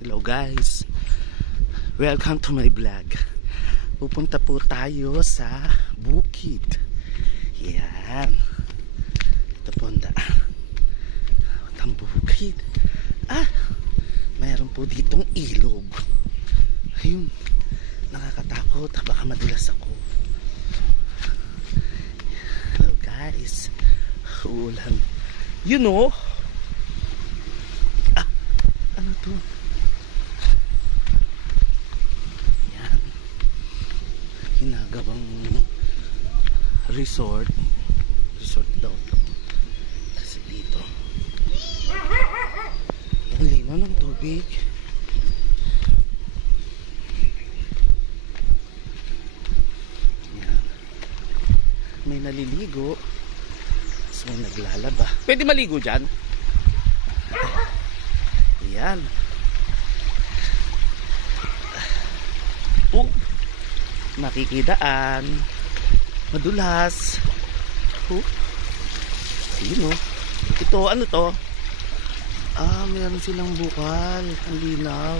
Hello guys, welcome to my vlog. Pupunta po tayo sa bukid. Yan. Ito po ang daan. Ang bukid. Mayroon po ditong ilog. Ayun, nakakatakot. Baka madulas ako. Hello guys. Ulan. You know, ano to? Ginagawang resort daw to kasi dito ang lino ng tubig. Yan. May naliligo, so may naglalaba. Pwede maligo dyan. Yan. Nakikidaan, madulas. Ayun o. Ito, ano to? Meron silang bukal. Ang linaw.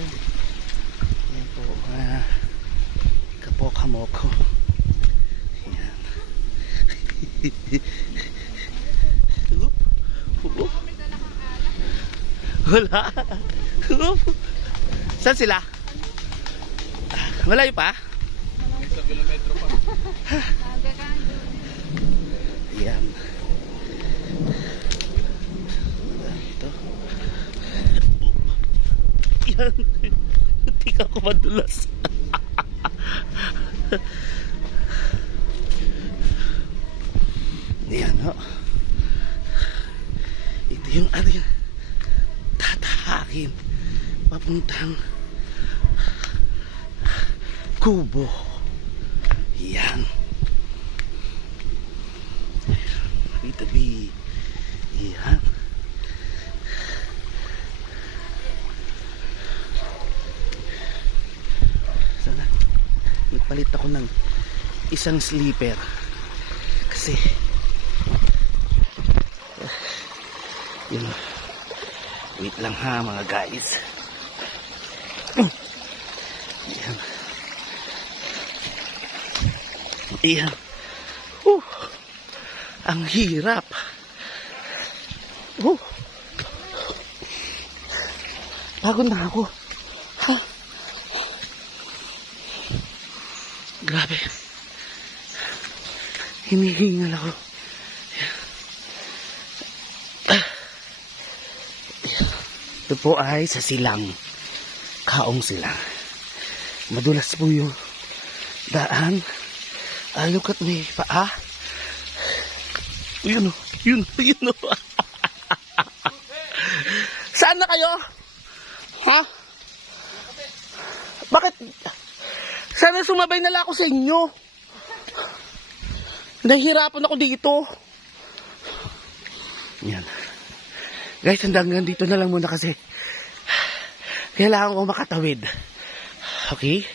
Ayan po. Kapok-hamoko. Ayan. Wala. Saan sila? Malayo pa? Kilometro pa. Ayan. Ito. Ayan. Hindi ka ako madulas. Ayan o. Ito yung ating tatahakin papuntang Kubo. Yan. Tabi. Yan. Sana nagpalit ako ng isang sleeper kasi yun. Wait lang ha mga guys. Yan. Ayan. Ang hirap. Pagod na ako. Grabe. Hinihingal ako. Ito po ay sa silang. Kaong silang. Madulas po yung daan. Look at me, paa. Yun o. Saan na kayo? Ha? Bakit? Sana sumabay na lang ako sa inyo. Nahihirapan ako dito. Yan. Guys, hanggang dito na lang muna kasi kailangan ko makatawid. Okay?